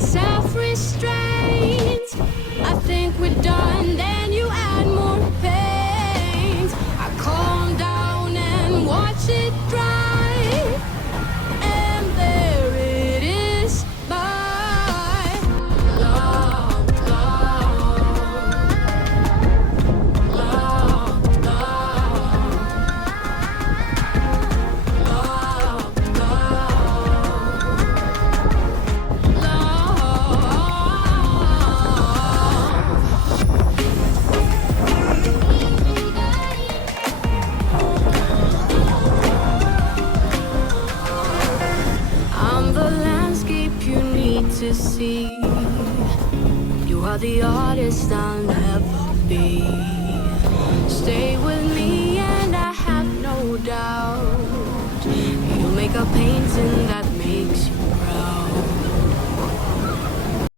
self-restraint. I think we're done, then you add more paint. I calm down and watch it dry, and there it is, my love, love, love, love, I'm the landscape you need to see. You are the artist I'll never be. Stay with me and I have no doubt you'll make a painting that